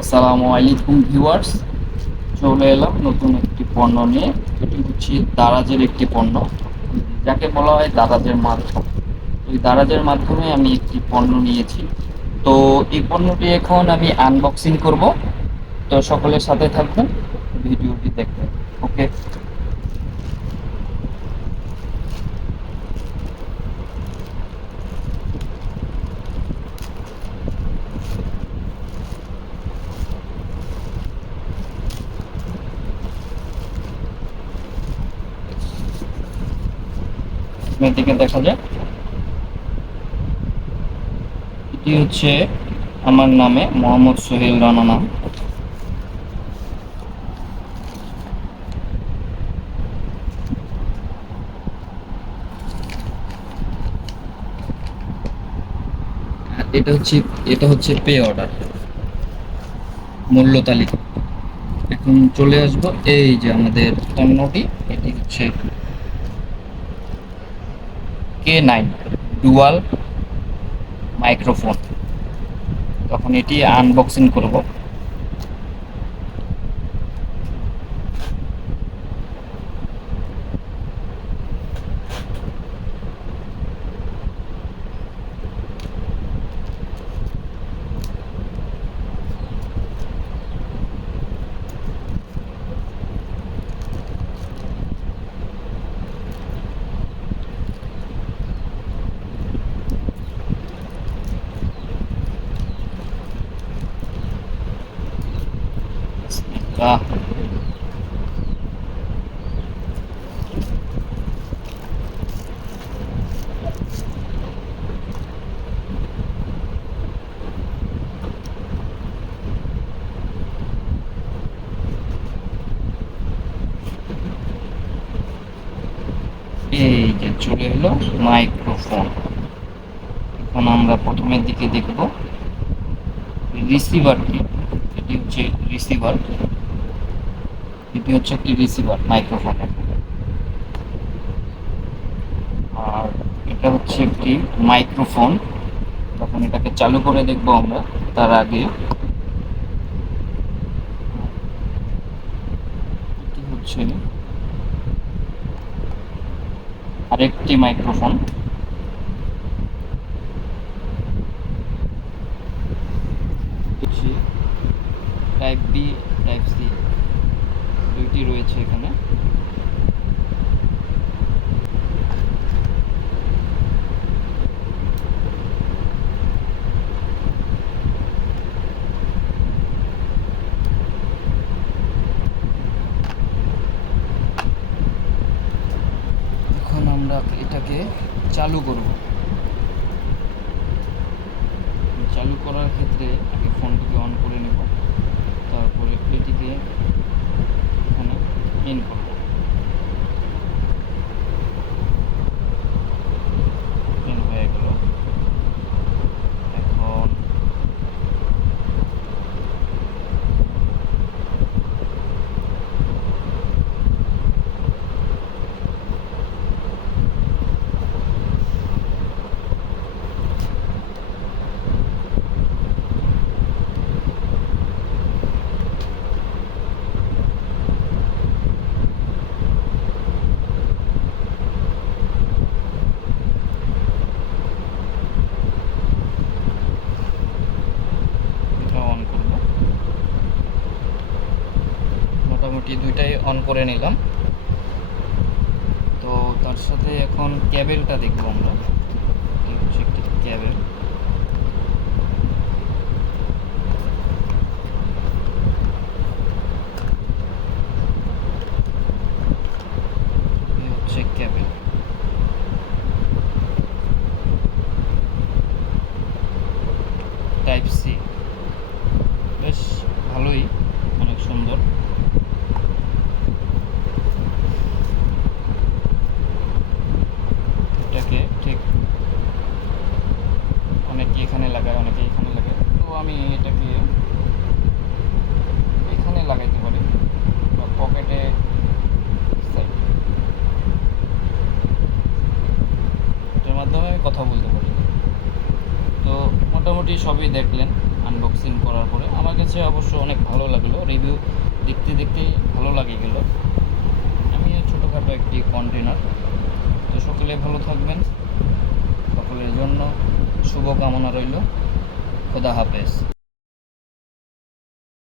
আসসালামু আলাইকুম ভিউয়ার্স, চলে এলাম নতুন একটি পণ্য নিয়ে। এটি হচ্ছে দারাজের একটি পণ্য, যাকে বলা হয় দারাজের মাধ্যম। ওই দারাজের মাধ্যমে আমি একটি পণ্য নিয়েছি। তো এই পণ্যটি এখন আমি আনবক্সিং করব। তো সকলের সাথে থাকবেন, ভিডিওটি দেখবেন। ওকে। এদিকে দেখা যায়, এটি হচ্ছে আমার নামে মোহাম্মদ সোহেল রানা নাম। আর এটা হচ্ছে পে অর্ডার, মূল্য তালিকা। এখন চলে আসবো, এই যে আমাদের পণ্যটি, এটি হচ্ছে K9 ডুয়াল মাইক্রোফোন। তখন এটি আনবক্সিং করব। আহ, এই যে চলে এলো মাইক্রোফোন। এখন আমরা প্রথমের দিকে দেখব রিসিভারটি। এটি হচ্ছে রিসিভার, এটি হচ্ছে একটি রিসিভার মাইক্রোফোনের। আর এটা হচ্ছে একটি মাইক্রোফোন। তখন এটাকে চালু করে দেখব আমরা। তার আগে এটি হচ্ছে আরেকটি মাইক্রোফোন। হচ্ছে টাইপ বি, টাইপ সি, দুইটি রয়েছে এখানে। এখন আমরা এটাকে চালু করব। চালু করার ক্ষেত্রে আগে ফোনটিকে অন করে নেব, তারপরে এটিকে এখানে ইন করব। ইন হয়ে গেল। এখন এটা অন করব। মোটামুটি দুইটাই অন করে নিলাম। তো তার সাথে এখন কেবেলটা দেখব আমরা। এই হচ্ছে একটি কেবেল। এই হচ্ছে কেবেল। টাইপ সি, বেশ ভালোই, অনেক সুন্দর। এটাকে ঠিক অনেকে এখানে লাগায়, অনেকে এখানে লাগায়। তো আমি এটাকে এখানে লাগাইতে পারি, বা পকেটে সাইডে, এটার মাধ্যমে আমি কথা বলতে পারি। তো মোটামুটি সবই দেখলেন আনবক্সিং করার পরে। আমার কাছে অবশ্য অনেক ভালো লাগলো, রিভিউ দেখতে দেখতে ভালো লাগে গেল। আমি ছোটোখাটো একটি কন্টেনার। তো সকলে ভালো থাকবেন, সকলের জন্য শুভকামনা রইল। খোদা হাফেজ।